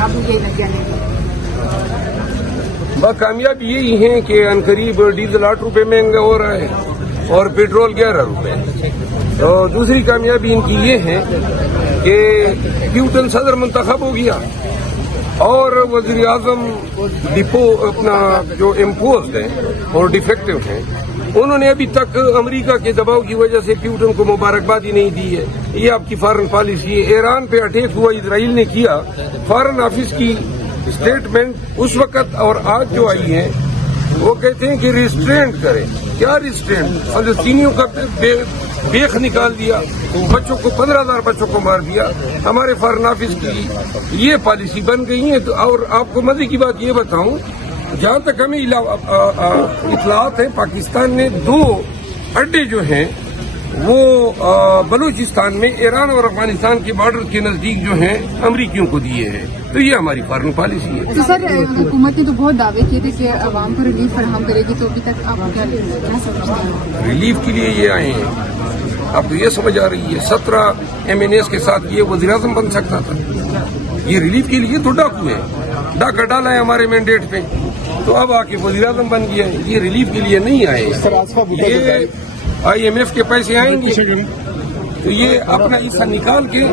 کامیاب ہوئی ہے جانے کی؟ کامیاب یہی ہے کہ عنقریب ڈیزل 8 روپے مہنگا ہو رہا ہے اور پیٹرول 11 روپے. تو دوسری کامیابی ان کی یہ ہے کہ پیوٹن صدر منتخب ہو گیا اور وزیر اعظم ڈپو اپنا جو امپوزڈ ہیں اور ڈیفیکٹو ہیں انہوں نے ابھی تک امریکہ کے دباؤ کی وجہ سے پیوٹن کو مبارکبادی نہیں دی ہے. یہ آپ کی فارن پالیسی ہے. ایران پہ اٹیک ہوا اسرائیل نے کیا, فارن آفس کی اسٹیٹمنٹ اس وقت اور آج جو آئی ہے وہ کہتے ہیں کہ ریسٹرینٹ کریں. کیا ریسٹرینٹ؟ فلسطینیوں کا بیخ نکال دیا, بچوں کو 15,000 بچوں کو مار دیا. ہمارے فارن آفس کی یہ پالیسی بن گئی ہے. اور آپ کو مزے کی بات یہ بتاؤں, جہاں تک ہمیں اطلاعات ہیں پاکستان نے 2 اڈے جو ہیں وہ بلوچستان میں ایران اور افغانستان کے بارڈر کے نزدیک جو ہیں امریکیوں کو دیے ہیں. تو یہ ہماری فارن پالیسی ہے. تو سر حکومت نے تو بہت دعوے کیے تھے کہ عوام کو ریلیف فراہم کرے گی, تو ابھی تک آپ کیا سمجھتے ہیں؟ ریلیف کے لیے یہ آئے ہیں. اب تو یہ سمجھ آ رہی ہے 17 MNAs کے ساتھ یہ وزیر اعظم بن سکتا تھا. یہ ریلیف کے لیے تو ڈاکو ہے, ڈاکہ ڈالا ہے ہمارے مینڈیٹ پہ, تو اب آ کے وزیر اعظم بن گیا ہے. یہ ریلیف کے لیے نہیں آئے. یہ IMF کے پیسے آئیں گے تو یہ اپنا حصہ نکال کے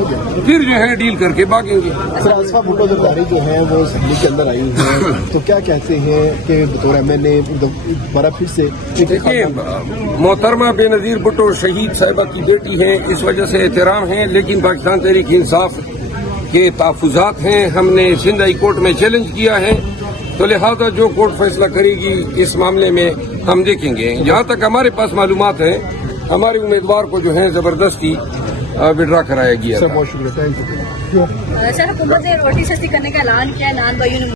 پھر جو ہے ڈیل کر کے بھاگیں گے. سر آصفہ بھٹو زرداری جو ہیں وہ اسمبلی کے اندر آئی ہیں, تو کیا کہتے ہیں کہ بطور MNA دوبارہ پھر سے؟ دیکھیے, محترمہ بے نظیر بھٹو شہید صاحبہ کی بیٹی ہیں, اس وجہ سے احترام ہے, لیکن پاکستان تحریک انصاف کے تحفظات ہیں. ہم نے سندھ ہائی کورٹ میں چیلنج کیا ہے, تو لہذا جو کورٹ فیصلہ کرے گی اس معاملے میں ہم دیکھیں گے. جہاں تک ہمارے پاس معلومات ہیں ہمارے امیدوار کو جو ہے زبردستی وڈرا کرایا گیا. سر بہت شکریہ. سر حکومت نے روٹی سستی کرنے کا اعلان کیا ہے, نان بھائیوں نے